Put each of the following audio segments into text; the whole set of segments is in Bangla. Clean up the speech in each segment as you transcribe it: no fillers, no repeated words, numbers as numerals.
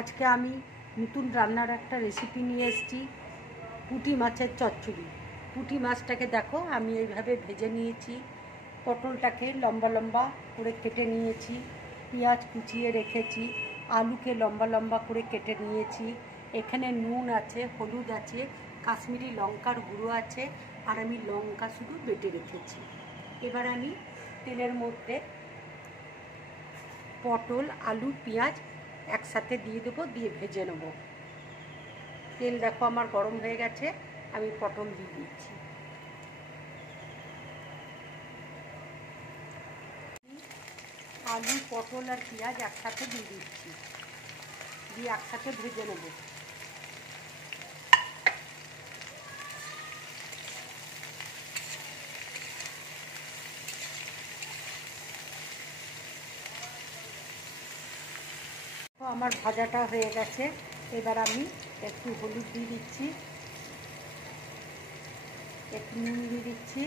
আজকে আমি নতুন রান্নার একটা রেসিপি নিয়ে এসেছি, পুঁটি মাছের চচ্চড়ি। পুঁটি মাছটাকে দেখো আমি এইভাবে ভেজে নিয়েছি, পটলটাকে লম্বা লম্বা করে কেটে নিয়েছি, পেঁয়াজ কুচিয়ে রেখেছি, আলুকে লম্বা লম্বা করে কেটে নিয়েছি। এখানে নুন আছে, হলুদ আছে, কাশ্মীরি লঙ্কার গুঁড়ো আছে, আর আমি লঙ্কা শুধু বেটে রেখেছি। এবার আমি তেলের মধ্যে পটল, আলু, পেঁয়াজ একসাথে দিয়ে দেবো, দিয়ে ভেজে নেব। তেল দেখো আমার গরম হয়ে গেছে, আমি পটল দিয়ে দিচ্ছি। আলু, পটল আর পেঁয়াজ একসাথে দিয়ে দিচ্ছি, দিয়ে একসাথে ভেজে নেব। আমার ভাজাটা হয়ে গেছে, এবার আমি একটু হলুদ দিয়ে দিচ্ছি, একটু নুন দিয়ে দিচ্ছি,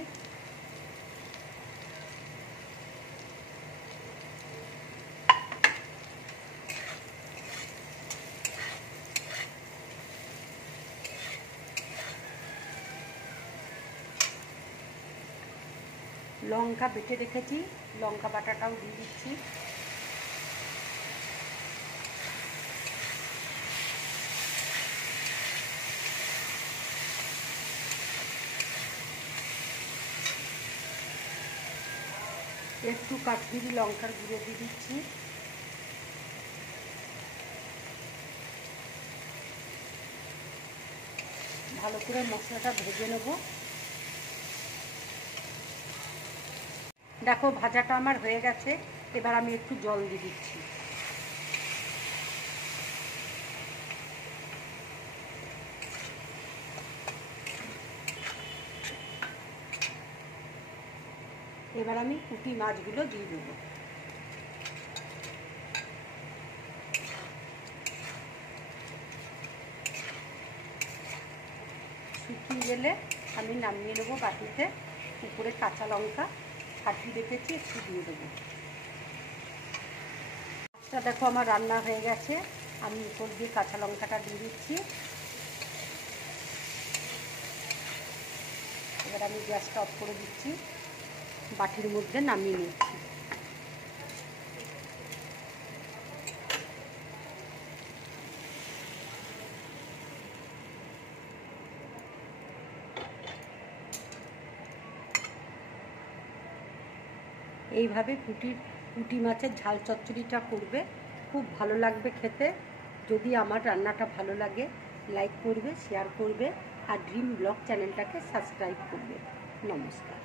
লঙ্কা বেটে রেখেছি, লঙ্কা বাটাটাও দিয়ে দিচ্ছি। একটু কাশ্মীরি লঙ্কার গুঁড়ো দিয়ে দিচ্ছি। ভালো করে মশলাটা ভেজে নেব। দেখো ভাজাটা আমার হয়ে গেছে, এবার আমি একটু জল দিয়ে দিচ্ছি। এবার আমি পুঁটি মাছগুলো দিয়ে দেবো। শুকিয়ে গেলে আমি নামিয়ে নেবো বাটিতে। উপরে কাঁচা লঙ্কা ফাটিয়ে রেখেছি, একটু দিয়ে দেবো। মাছটা দেখো আমার রান্না হয়ে গেছে, আমি উপর দিয়ে কাঁচা লঙ্কাটা দিয়ে দিচ্ছি। এবার আমি গ্যাসটা অফ করে দিচ্ছি, বাটির মধ্যে নামিয়ে নিচ্ছি। এইভাবে পুঁটি মাছের ঝাল চচ্চড়িটা করবে, খুব ভালো লাগবে খেতে। যদি আমার রান্নাটা ভালো লাগে, লাইক করবে, শেয়ার করবে, আর ড্রিম ব্লগ চ্যানেলটাকে সাবস্ক্রাইব করবে। নমস্কার।